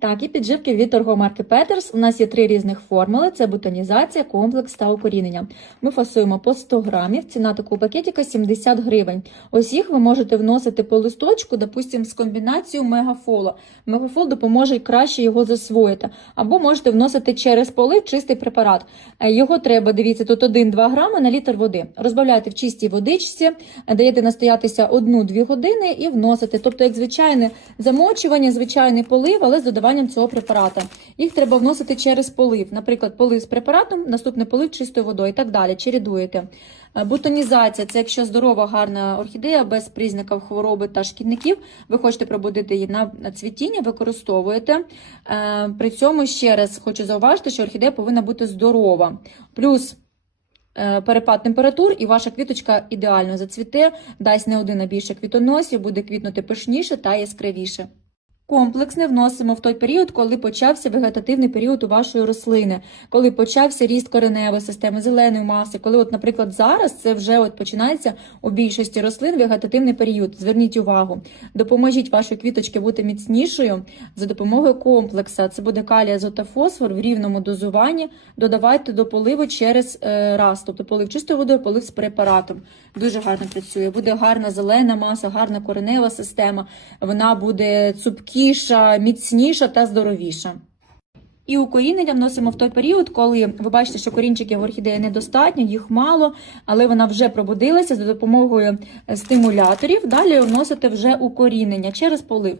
Так, і підживки від торгомарки Петерс. У нас є три різних формули: це бутонізація, комплекс та укорінення. Ми фасуємо по 100 грамів. Ціна такого пакетика 70 гривень. Ось їх ви можете вносити по листочку, допустимо, з комбінацією мегафоло. Мегафол допоможе краще його засвоїти. Або можете вносити через полив чистий препарат. Е, Його треба, дивіться, тут 1-2 грами на літр води. Розбавляєте в чистій водичці, е, даєте настоятися 1-2 години і вносите. Тобто, як звичайне замочування, звичайний полив, але з додаванням цього препарата. Їх треба вносити через полив. Наприклад, полив з препаратом, наступний полив чистою водою і так далі. Чередуєте. Е, Бутонізація це якщо здорова, гарна орхідея без признаків хвороби та шкідників. Ви хочете пробудити її на на цвітіння, використовуєте. Е, При цьому ще раз хочу зауважити, що орхідея повинна бути здорова. Плюс е, перепад температур, і ваша квіточка ідеально зацвіте, дасть не один, а більше квітоносів, буде квітнути пишніше та яскравіше. Комплексне вносимо в той період, коли почався вегетативний період у вашої рослини, коли почався ріст кореневої системи, зеленої маси. Коли, от, наприклад, зараз це вже от починається у більшості рослин вегетативний період. Зверніть увагу, допоможіть вашій квіточці бути міцнішою за допомогою комплекса. Це буде калій, азот фосфор в рівному дозуванні. Додавайте до поливу через е, раз, тобто полив чистою водою, полив з препаратом. Дуже гарно працює. Буде гарна зелена маса, гарна коренева система. Вона буде цупкіша, міцніша та здоровіша. І укорінення вносимо в той період, коли ви бачите, що корінчиків орхідеї недостатньо, їх мало, але вона вже пробудилася за допомогою стимуляторів. Далі вносите вже укорінення через полив.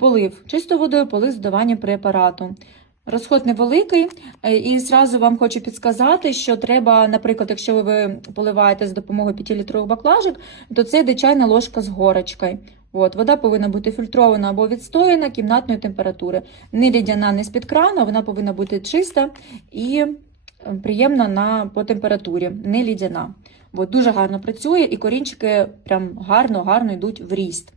Полив чистою водою, полив з додаванням препарату. Розход невеликий, е, і зразу вам хочу підсказати, що треба, наприклад, якщо ви поливаєте з допомогою 5-літрових баклажок, то це йде чайна ложка з горочкою. От, вода повинна бути фільтрована або відстояна кімнатної температури. Не рідяна не з-під крану, вона повинна бути чиста і е, приємна на, по температурі, не лідяна. От, дуже гарно працює, і корінчики прям гарно-гарно йдуть в ріст.